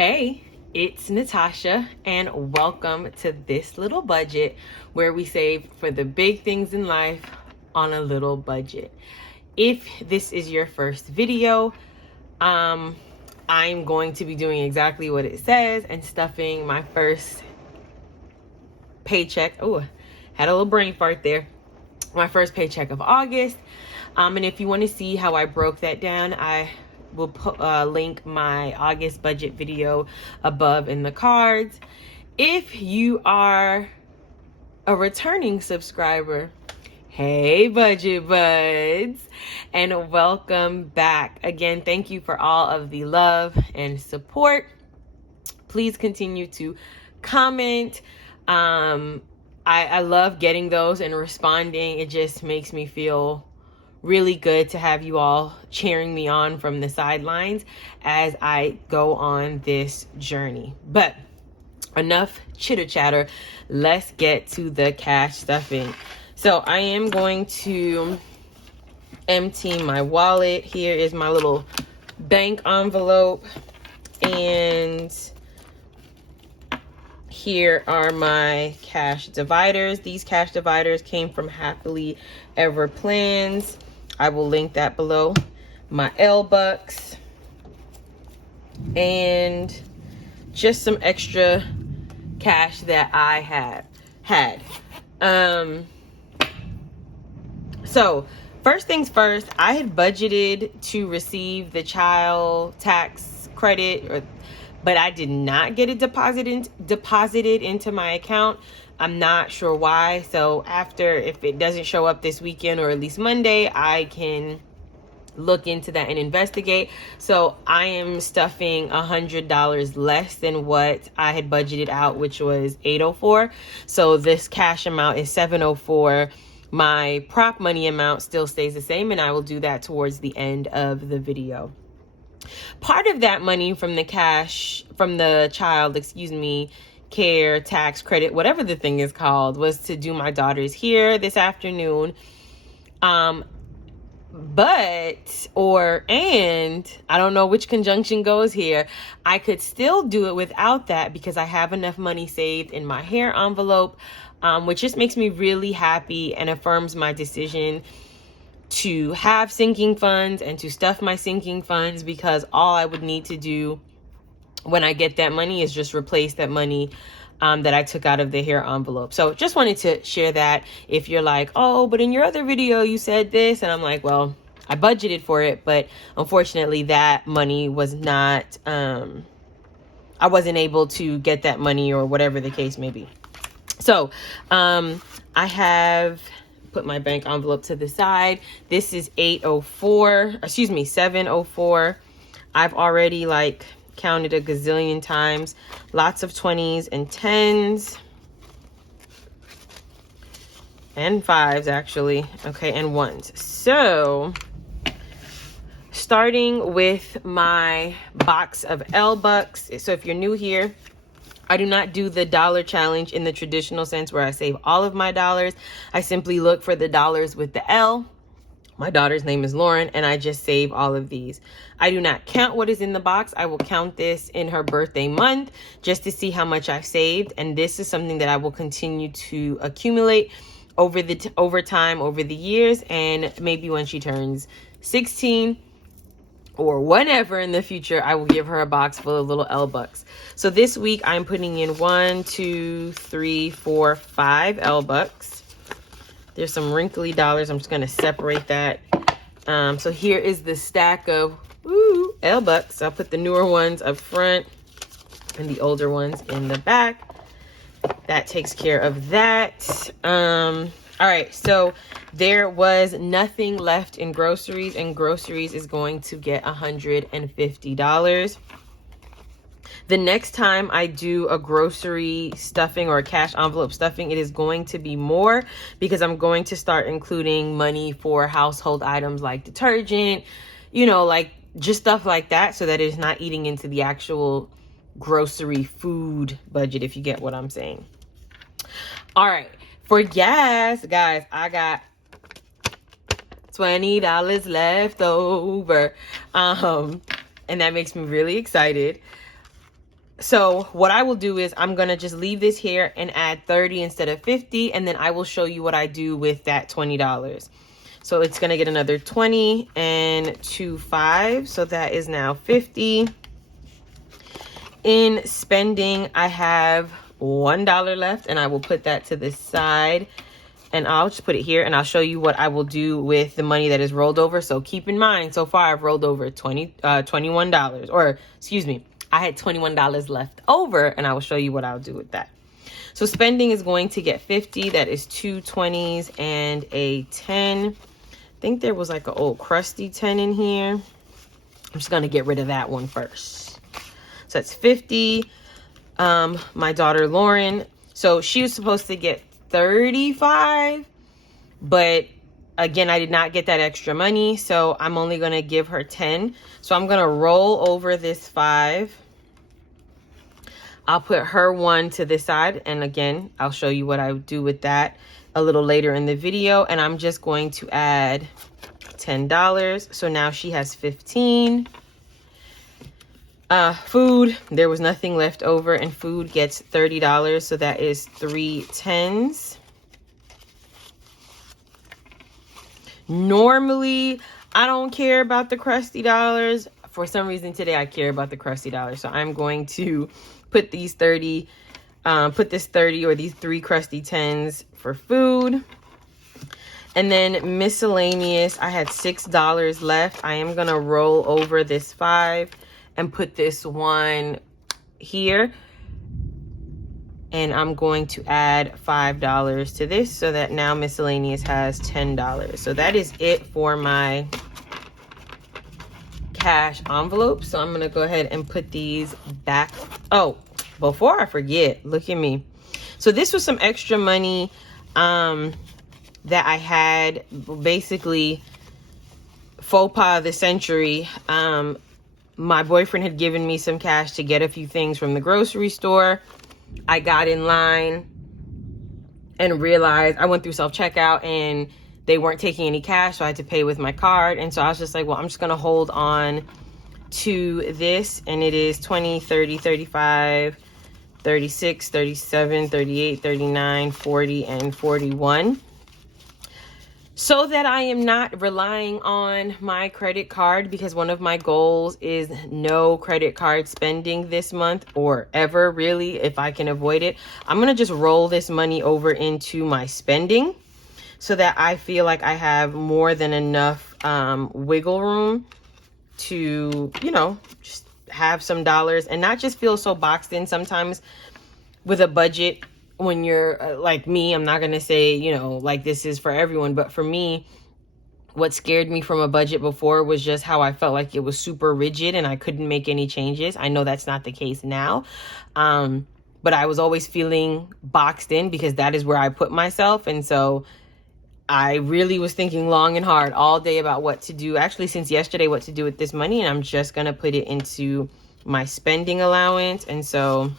Hey, it's Natasha, and welcome to this little budget where we save for the big things in life on a little budget. If this is your first video, I'm going to be doing exactly what it says and stuffing my first paycheck. Oh, had a little brain fart there. My first paycheck of August. And if you want to see how I broke that down, I will link my August budget video above in the cards. If you are a returning subscriber, hey budget buds, and welcome back again. Thank you for all of the love and support. Please continue to comment. I love getting those and responding. It just makes me feel really good to have you all cheering me on from the sidelines as I go on this journey. But enough chitter chatter. Let's get to the cash stuffing. So I am going to empty my wallet. Here is my little bank envelope, and here are my cash dividers. These cash dividers came from HappilyEverPlans. I will link that below. My L-Bucks and just some extra cash that I had. So first things first, I had budgeted to receive the child tax credit, but I did not get it deposited into my account. I'm not sure why. So if it doesn't show up this weekend or at least Monday, I can look into that and investigate. So I am stuffing $100 less than what I had budgeted out, which was $804. So this cash amount is $704. My prop money amount still stays the same, and I will do that towards the end of the video. Part of that money from the child care tax credit, whatever the thing is called, was to do my daughter's hair this afternoon. And I don't know which conjunction goes here. I could still do it without that because I have enough money saved in my hair envelope, which just makes me really happy and affirms my decision to have sinking funds and to stuff my sinking funds, because all I would need to do when I get that money is just replace that money that I took out of the hair envelope. So just wanted to share that. If you're like, oh, but in your other video you said this, and I'm like, well, I budgeted for it, but unfortunately that money was not, I wasn't able to get that money or whatever the case may be. So I have put my bank envelope to the side. This is $704. I've already counted a gazillion times. Lots of 20s and 10s and 5s actually. Okay, and 1s. So starting with my box of L-Bucks. So if you're new here, I do not do the dollar challenge in the traditional sense where I save all of my dollars. I simply look for the dollars with the L. My daughter's name is Lauren, and I just save all of these. I do not count what is in the box. I will count this in her birthday month just to see how much I've saved. And this is something that I will continue to accumulate over time, over the years. And maybe when she turns 16 or whenever in the future, I will give her a box full of little L-Bucks. So this week I'm putting in 1, 2, 3, 4, 5 L-Bucks. There's some wrinkly dollars. I'm just going to separate that. So here is the stack of L-Bucks. I'll put the newer ones up front and the older ones in the back. That takes care of that. All right, so there was nothing left in groceries, and groceries is going to get $150. The next time I do a grocery stuffing or a cash envelope stuffing, it is going to be more, because I'm going to start including money for household items like detergent, just stuff like that, so that it is not eating into the actual grocery food budget, if you get what I'm saying. All right. For gas, guys, I got $20 left over. And that makes me really excited. So what I will do is I'm going to just leave this here and add 30 instead of 50. And then I will show you what I do with that $20. So it's going to get another 20 and 2 5. So that is now 50. In spending, I have $1 left, and I will put that to the side. And I'll just put it here, and I'll show you what I will do with the money that is rolled over. So keep in mind, so far I've rolled over $21, or excuse me, I had $21 left over, and I will show you what I'll do with that. So spending is going to get 50. That is 2 20s and a 10. I think there was like an old crusty 10 in here. I'm just going to get rid of that one first. So that's 50. My daughter Lauren, so she was supposed to get 35, but again, I did not get that extra money, so I'm only going to give her 10. So I'm going to roll over this 5. I'll put her 1 to this side, and again, I'll show you what I would do with that a little later in the video. And I'm just going to add $10. So now she has 15. Food, there was nothing left over, and food gets $30. So that is 3 10s. Normally, I don't care about the crusty dollars. For some reason today, I care about the crusty dollars. So I'm going to put these 30, put this 30 or these 3 crusty 10s for food. And then miscellaneous, I had $6 left. I am going to roll over this 5 and put this 1 here. And I'm going to add $5 to this so that now miscellaneous has $10. So that is it for my cash envelope. So I'm going to go ahead and put these back. Oh, before I forget, look at me. So this was some extra money that I had, basically faux pas of the century. My boyfriend had given me some cash to get a few things from the grocery store. I got in line and realized I went through self-checkout and they weren't taking any cash, so I had to pay with my card. And so I was just like, well, I'm just going to hold on to this. And it is 20, 30, 35, 36, 37, 38, 39, 40, and 41. So that I am not relying on my credit card, because one of my goals is no credit card spending this month, or ever really, if I can avoid it. I'm going to just roll this money over into my spending so that I feel like I have more than enough wiggle room to, you know, just have some dollars and not just feel so boxed in sometimes with a budget. When you're like me, I'm not going to say, you know, like this is for everyone. But for me, what scared me from a budget before was just how I felt like it was super rigid and I couldn't make any changes. I know that's not the case now. But I was always feeling boxed in because that is where I put myself. And so I really was thinking long and hard all day about what to do. Actually, since yesterday, what to do with this money. And I'm just going to put it into my spending allowance. And so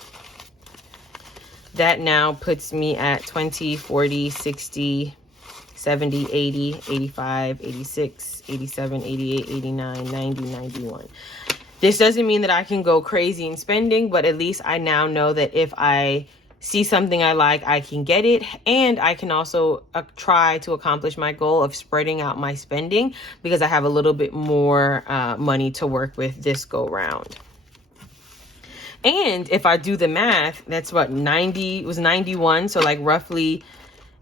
that now puts me at 20, 40, 60, 70, 80, 85, 86, 87, 88, 89, 90, 91. This doesn't mean that I can go crazy in spending, but at least I now know that if I see something I like, I can get it. And I can also try to accomplish my goal of spreading out my spending because I have a little bit more money to work with this go round. And if I do the math, that's what, 90 was 91. So like roughly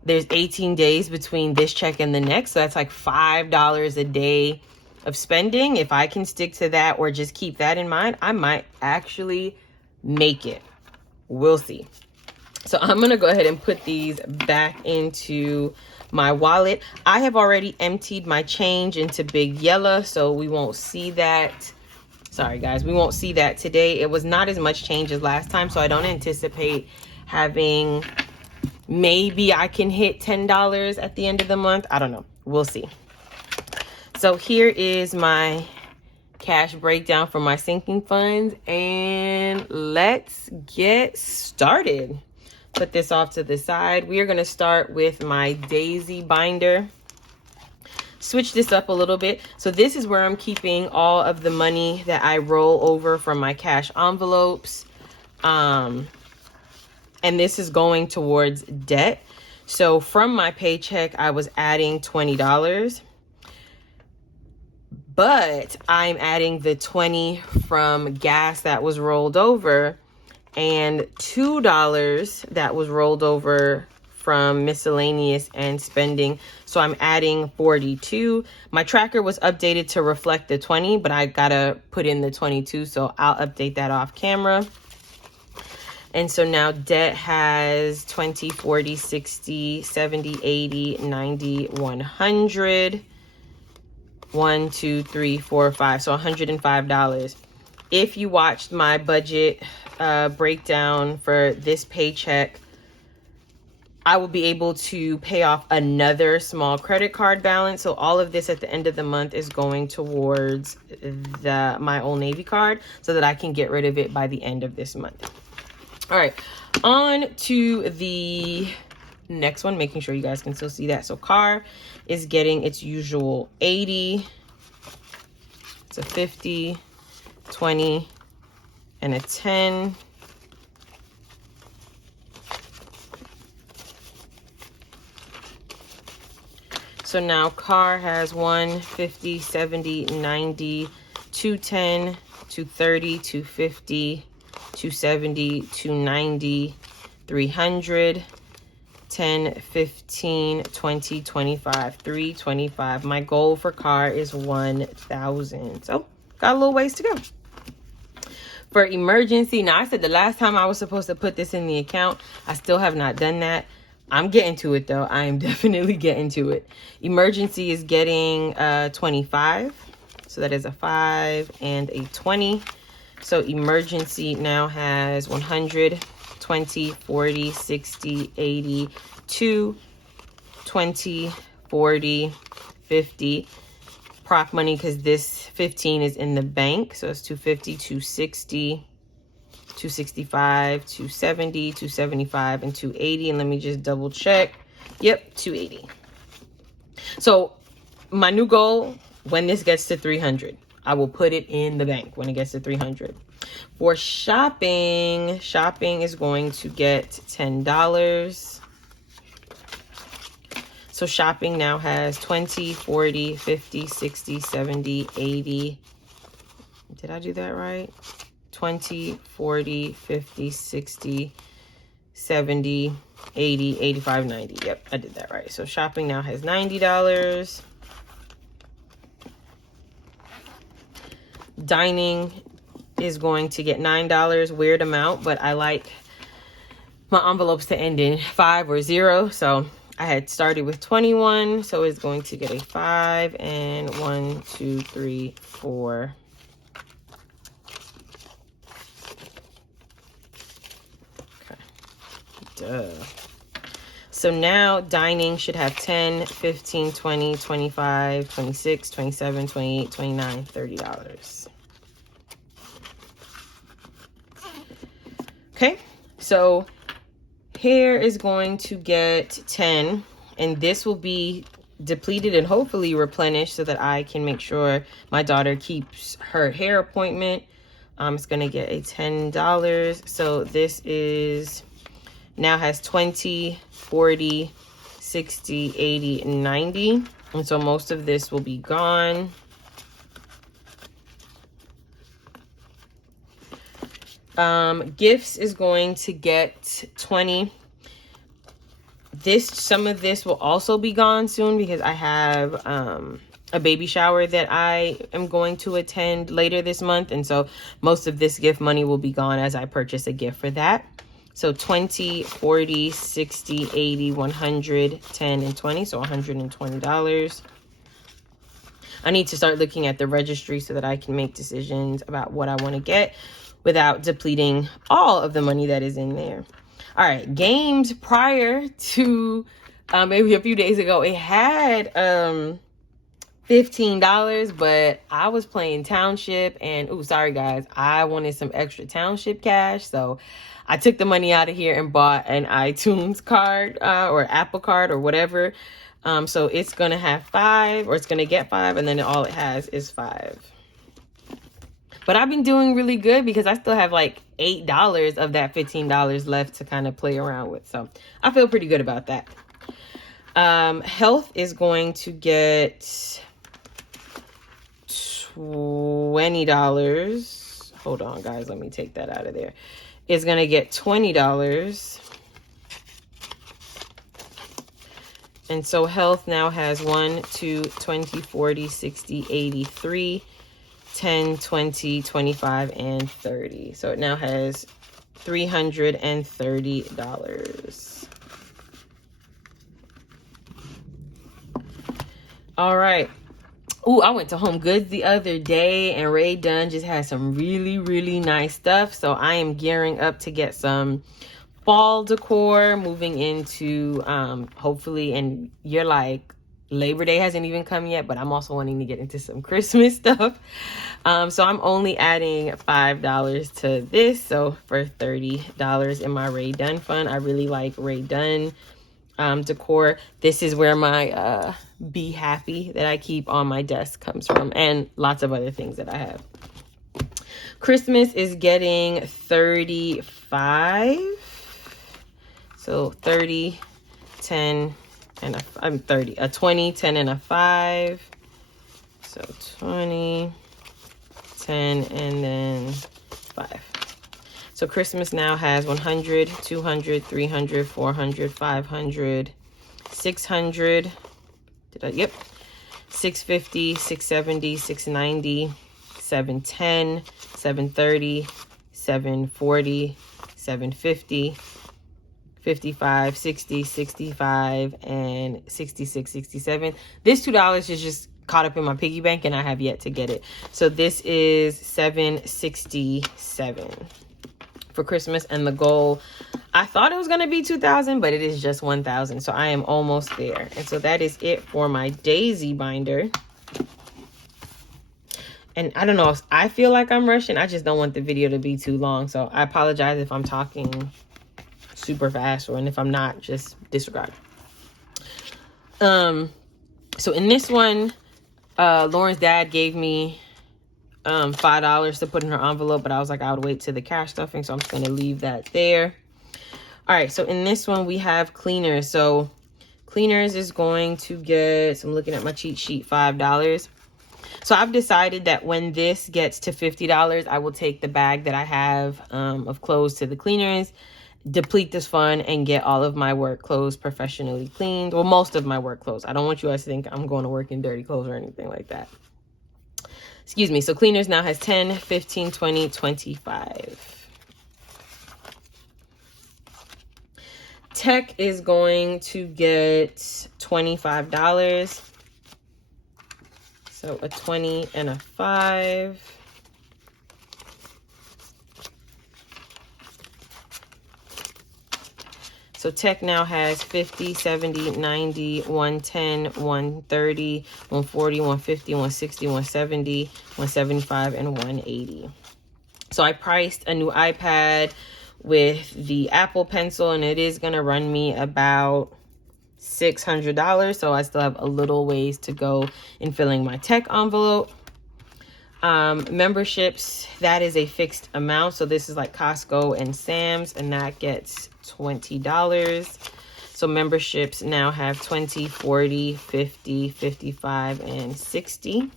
there's 18 days between this check and the next. So that's like $5 a day of spending. If I can stick to that or just keep that in mind, I might actually make it. We'll see. So I'm going to go ahead and put these back into my wallet. I have already emptied my change into Big Yellow, so we won't see that. Sorry, guys, we won't see that today. It was not as much change as last time, so I don't anticipate having, maybe I can hit $10 at the end of the month. I don't know. We'll see. So here is my cash breakdown for my sinking funds, and let's get started. Put this off to the side. We are going to start with my daisy binder. Switch this up a little bit. So this is where I'm keeping all of the money that I roll over from my cash envelopes. And this is going towards debt. So from my paycheck, I was adding $20, but I'm adding the 20 from gas that was rolled over and $2 that was rolled over from miscellaneous and spending. So I'm adding 42. My tracker was updated to reflect the 20, but I gotta put in the 22. So I'll update that off camera. And so now debt has 20, 40, 60, 70, 80, 90, 100. 1, 2, 3, 4, 5. So $105. If you watched my budget breakdown for this paycheck, I will be able to pay off another small credit card balance. So all of this at the end of the month is going towards my Old Navy card so that I can get rid of it by the end of this month. All right, on to the next one, making sure you guys can still see that. So car is getting its usual 80. It's a 50, 20, and a 10. So now car has 1, 50, 70, 90, 210, 230, 250, 270, 290, 300, 10, 15, 20, 25, 325. My goal for car is 1,000. So got a little ways to go. For emergency, now I said the last time I was supposed to put this in the account, I still have not done that. I'm getting to it though. I am definitely getting to it. Emergency is getting 25. So that is a 5 and a 20. So emergency now has 100, 20, 40, 60, 80, 2, 20, 40, 50. Proc money, because this 15 is in the bank. So it's 250, 260, 265, 270, 275, and 280. And let me just double check. Yep, 280. So my new goal, when this gets to 300, I will put it in the bank when it gets to 300. For shopping is going to get $10. So shopping now has 20, 40, 50, 60, 70, 80. Did I do that right? 20, 40, 50, 60, 70, 80, 85, 90. Yep, I did that right. So shopping now has $90. Dining is going to get $9. Weird amount, but I like my envelopes to end in 5 or 0. So I had started with 21, so it's going to get a 5 and 1, 2, 3, 4. Okay. Duh. So now dining should have 10, 15, 20, 25, 26, 27, 28, 29, $30. Okay, so hair is going to get 10, and this will be depleted and hopefully replenished so that I can make sure my daughter keeps her hair appointment. It's going to get a $10. So this is now has 20, 40, 60, 80, and 90. And so most of this will be gone. Gifts is going to get 20. Some of this will also be gone soon because I have a baby shower that I am going to attend later this month. And so most of this gift money will be gone as I purchase a gift for that. So 20, 40, 60, 80, 100, 10, and 20. So $120. I need to start looking at the registry so that I can make decisions about what I want to get without depleting all of the money that is in there. All right, games prior to maybe a few days ago, it had $15, but I was playing Township and, ooh, sorry guys, I wanted some extra Township cash. So I took the money out of here and bought an iTunes card or Apple card or whatever. So it's going to have 5, or it's going to get 5, and then all it has is 5. But I've been doing really good because I still have like $8 of that $15 left to kind of play around with. So I feel pretty good about that. Health is going to get $20. Hold on, guys. Let me take that out of there. It's going to get $20. And so health now has 1, 2, 20, 40, 60, 83, 10, 20, 25, and 30. So it now has $330. All right. Ooh, I went to Home Goods the other day and Ray Dunn just had some really, really nice stuff. So I am gearing up to get some fall decor, moving into hopefully, and you're like, Labor Day hasn't even come yet, but I'm also wanting to get into some Christmas stuff. So I'm only adding $5 to this. So for $30 in my Ray Dunn fund, I really like Ray Dunn decor. This is where my Be Happy that I keep on my desk comes from, and lots of other things that I have. Christmas is getting 35. So 30, 10, and I'm 30, a 20, 10, and a 5. So 20, 10, and then 5. So Christmas now has 100, 200, 300, 400, 500, 600. Yep. 650, 670, 690, 710, 730, 740, 750, 55, 60, 65, and 66, 67. This $2 is just caught up in my piggy bank and I have yet to get it. So this is 767 for Christmas, and the goal, I thought it was going to be 2,000, but it is just 1,000. So I am almost there. And so that is it for my daisy binder. And I don't know if I feel like I'm rushing. I just don't want the video to be too long. So I apologize if I'm talking super fast, and if I'm not, just disregard. So in this one, Lauren's dad gave me $5 to put in her envelope, but I was like, I would wait till the cash stuffing, so I'm just going to leave that there. All right, so in this one, we have cleaners. So cleaners is going to get, so I'm looking at my cheat sheet, $5. So I've decided that when this gets to $50, I will take the bag that I have of clothes to the cleaners, deplete this fund, and get all of my work clothes professionally cleaned. Well, most of my work clothes. I don't want you guys to think I'm going to work in dirty clothes or anything like that. Excuse me. So cleaners now has 10, 15, 20, 25. Tech is going to get $25. So a 20 and a 5. So tech now has 50, 70, 90, 110, 130, 140, 150, 160, 170, 175, and 180. So I priced a new iPad with the Apple Pencil, and it is going to run me about $600. So I still have a little ways to go in filling my tech envelope. Memberships, that is a fixed amount. So this is like Costco and Sam's, and that gets $20. So memberships now have 20, 40, 50, 55, and 60.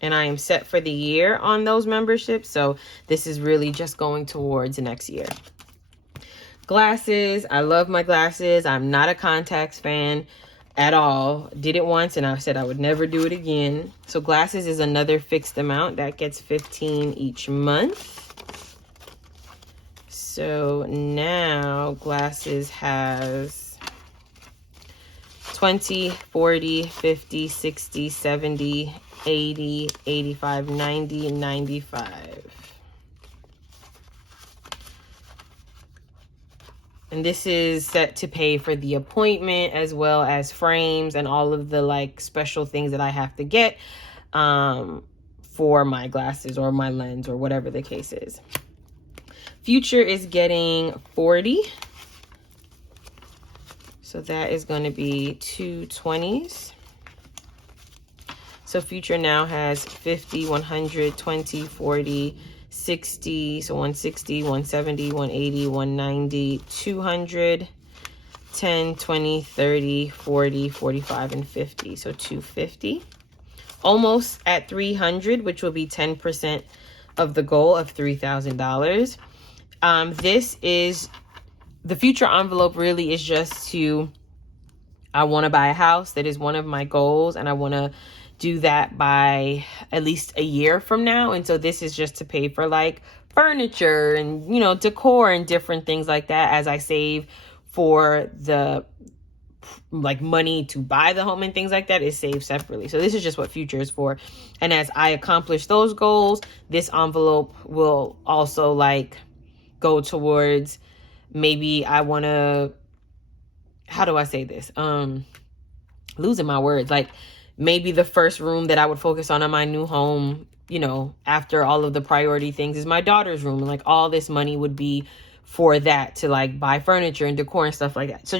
And I am set for the year on those memberships. So this is really just going towards next year. Glasses, I love my glasses. I'm not a contacts fan at all. Did it once and I said I would never do it again. So glasses is another fixed amount that gets $15 each month. So now glasses has 20, 40, 50, 60, 70, 80, 85, 90, 95. And this is set to pay for the appointment as well as frames and all of the like special things that I have to get for my glasses or my lens or whatever the case is. Future is getting 40. So that is going to be 2 20s. So Future now has 50, 100, 20, 40, 60. So 160, 170, 180, 190, 200, 10, 20, 30, 40, 45, and 50. So 250. Almost at 300, which will be 10% of the goal of $3,000. This is the Future envelope. Really is just to, I want to buy a house. That is one of my goals, and I want to do that by at least a year from now. And so this is just to pay for like furniture and, you know, decor and different things like that as I save for the like money to buy the home and things like that is saved separately. So this is just what Future is for. And as I accomplish those goals, this envelope will also like go towards, maybe I want to, how do I say this? Losing my words. Like maybe the first room that I would focus on my new home, you know, after all of the priority things, is my daughter's room. And like all this money would be for that, to like buy furniture and decor and stuff like that. So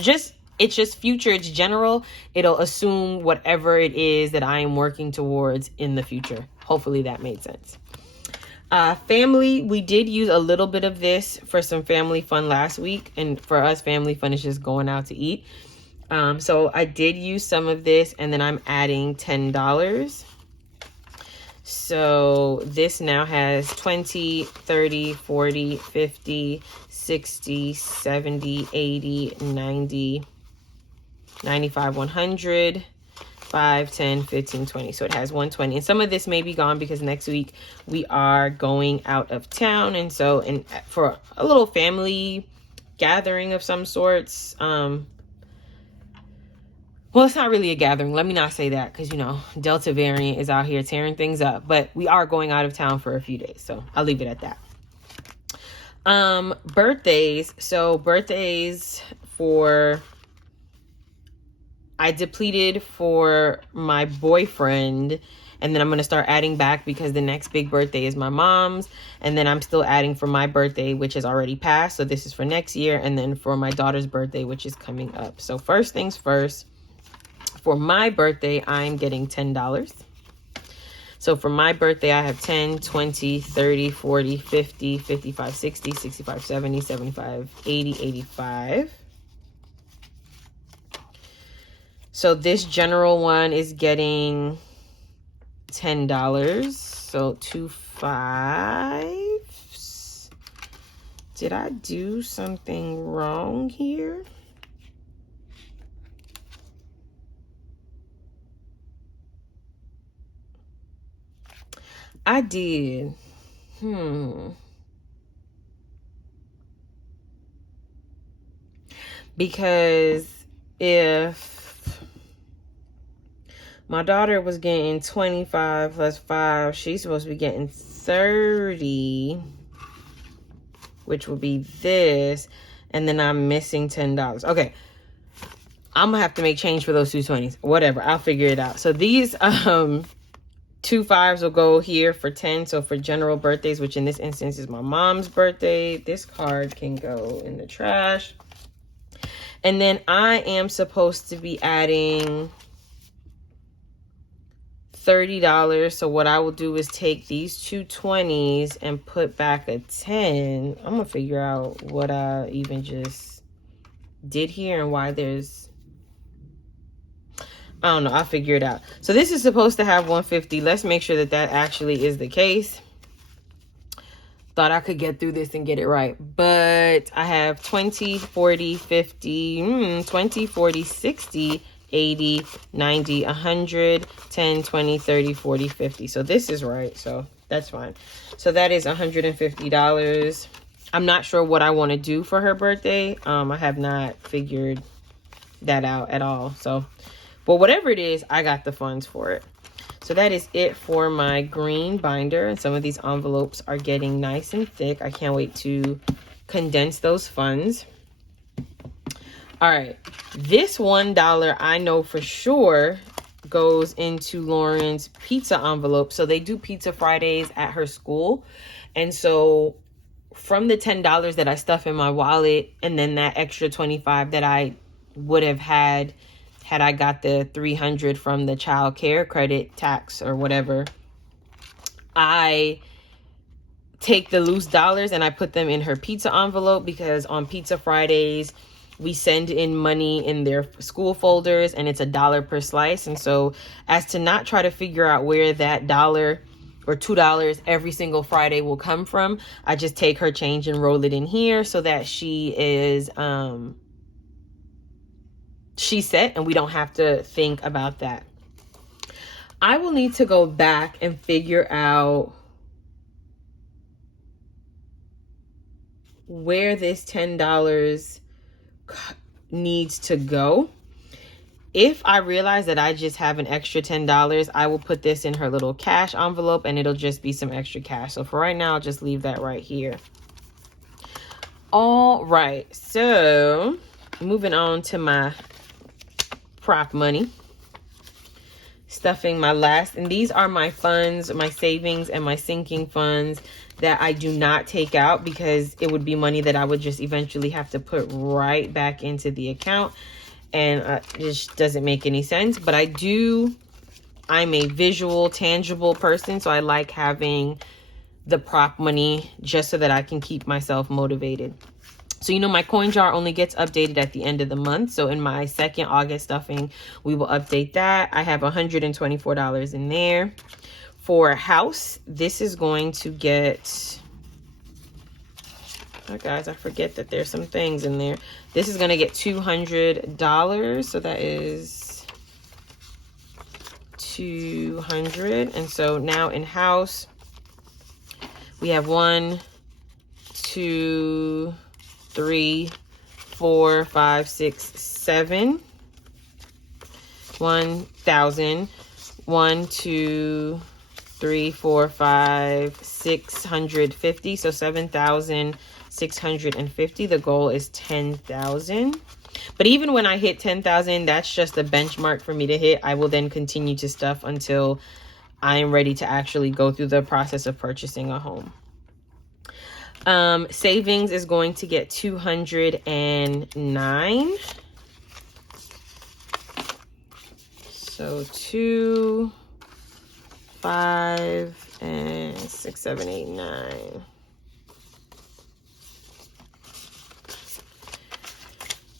it's just Future. It's general. It'll assume whatever it is that I am working towards in the future. Hopefully that made sense. Family, we did use a little bit of this for some family fun last week. And for us, family fun is just going out to eat. So I did use some of this, and then I'm adding $10. So this now has 20, 30, 40, 50, 60, 70, 80, 90, 95, 100, 5, 10, 15, 20. So it has 120. And some of this may be gone because next week we are going out of town. And so, and for a little family gathering of some sorts, well, it's not really a gathering. Let me not say that, because, you know, Delta variant is out here tearing things up. But we are going out of town for a few days, so I'll leave it at that. Birthdays. So birthdays for, I depleted for my boyfriend, and then I'm going to start adding back because the next big birthday is my mom's. And then I'm still adding for my birthday, which has already passed. So this is for next year. And then for my daughter's birthday, which is coming up. So first things first. For my birthday, I'm getting $10. So for my birthday, I have 10, 20, 30, 40, 50, 55, 60, 65, 70, 75, 80, 85. So this general one is getting $10. So 2 5s. Did I do something wrong here? I did. Because if my daughter was getting 25 plus 5, she's supposed to be getting 30, which would be this. And then I'm missing $10. Okay. I'm gonna have to make change for those 220s. Whatever. I'll figure it out. So these, 2 5s will go here for 10. So for general birthdays, which in this instance is my mom's birthday, this card can go in the trash. And then I am supposed to be adding $30. So what I will do is take these 220s and put back a 10. I'm gonna figure out what I even just did here and why there's, I don't know. I'll figure it out. So this is supposed to have 150. Let's make sure that that actually is the case. Thought I could get through this and get it right. But I have 20, 40, 50, 20, 40, 60, 80, 90, 100, 10, 20, 30, 40, 50. So this is right. So that's fine. So that is $150. I'm not sure what I want to do for her birthday. I have not figured that out at all. So, but whatever it is, I got the funds for it. So that is it for my green binder. And some of these envelopes are getting nice and thick. I can't wait to condense those funds. All right. This $1 I know for sure goes into Lauren's pizza envelope. So they do Pizza Fridays at her school. And so from the $10 that I stuff in my wallet and then that extra 25 that I would have had had I got the $300 from the child care credit tax or whatever, I take the loose dollars and I put them in her pizza envelope, because on Pizza Fridays, we send in money in their school folders and it's $1 per slice. And so as to not try to figure out where that $1 or $2 every single Friday will come from, I just take her change and roll it in here so that she is, she's set and we don't have to think about that. I will need to go back and figure out where this $10 needs to go. If I realize that I just have an extra $10, I will put this in her little cash envelope and it'll just be some extra cash. So for right now, I'll just leave that right here. All right, so moving on to my prop money. Stuffing my last, and these are my funds, my savings and my sinking funds that I do not take out, because it would be money that I would just eventually have to put right back into the account, and it just doesn't make any sense. But I'm a visual, tangible person, so I like having the prop money just so that I can keep myself motivated. So, you know, my coin jar only gets updated at the end of the month. So in my second August stuffing, we will update that. I have $124 in there. For house, this is going to get, oh guys, I forget that there's some things in there. This is going to get $200. So that is 200. And so now in house, we have 1, 2, 3, 4, 5, 6, 7. 1,000. 1, 2, 3, 4, 5, 650. So 7,650. The goal is 10,000. But even when I hit 10,000, that's just a benchmark for me to hit. I will then continue to stuff until I am ready to actually go through the process of purchasing a home. Savings is going to get 209. So 2, 5, and 6, 7, 8, 9.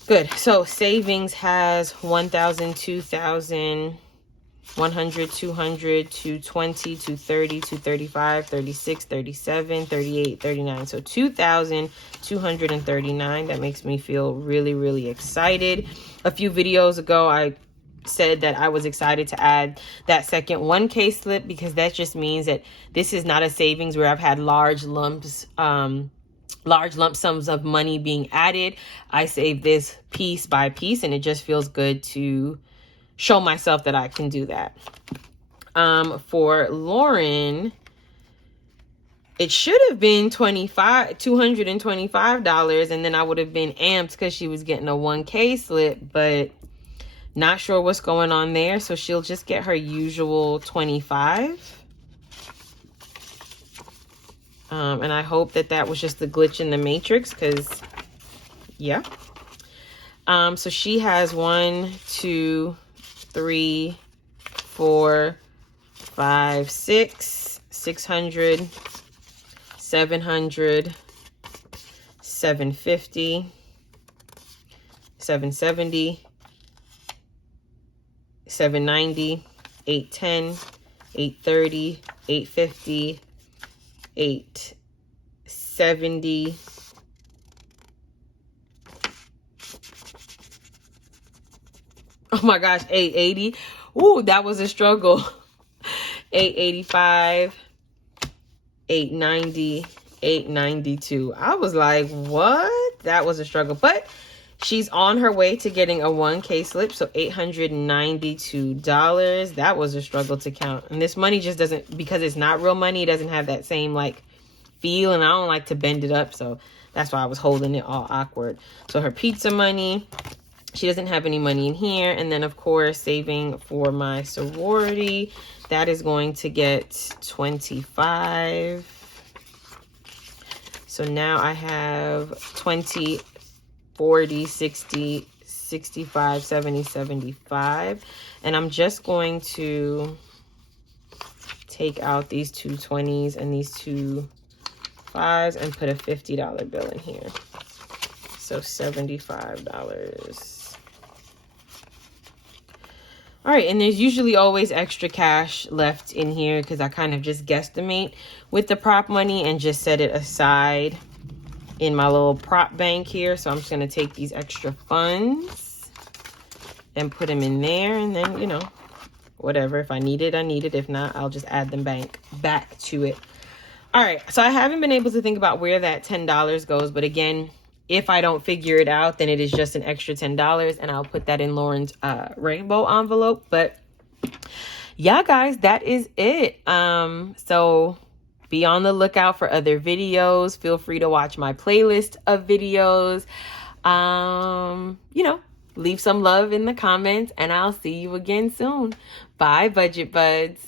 Good. So savings has 1,000, 2,000, 100, 200, 220, 230, 235, 36, 37, 38, 39. So 2,239. That makes me feel really, really excited. A few videos ago, I said that I was excited to add that second 1K slip, because that just means that this is not a savings where I've had large lump sums of money being added. I save this piece by piece, and it just feels good to show myself that I can do that. For Lauren, it should have been $225, and then I would have been amped because she was getting a 1K slip, but not sure what's going on there. So she'll just get her usual 25. And I hope that that was just the glitch in the matrix, because yeah. So she has 1, 2, 3, 4, 5, 6, 600, 700, 750, 770, 790, 810, 830, 850, 870, oh my gosh, 880. Ooh, that was a struggle. 885, 890, 892. I was like, what? That was a struggle. But she's on her way to getting a 1K slip. So $892. That was a struggle to count. And this money just doesn't, because it's not real money, it doesn't have that same like feel. And I don't like to bend it up. So that's why I was holding it all awkward. So her pizza money, she doesn't have any money in here. And then, of course, saving for my sorority, that is going to get 25. So now I have 20, 40, 60, 65, 70, 75. And I'm just going to take out these two 20s and these two 5s and put a $50 bill in here. So $75. All right, and there's usually always extra cash left in here because I kind of just guesstimate with the prop money and just set it aside in my little prop bank here. So I'm just gonna take these extra funds and put them in there, and then, you know, whatever. If I need it, I need it. If not, I'll just add them back to it. All right, so I haven't been able to think about where that $10 goes, but again, if I don't figure it out, then it is just an extra $10, and I'll put that in Lauren's rainbow envelope. But yeah, guys, that is it. So be on the lookout for other videos. Feel free to watch my playlist of videos. You know, leave some love in the comments, and I'll see you again soon. Bye, Budget Buds.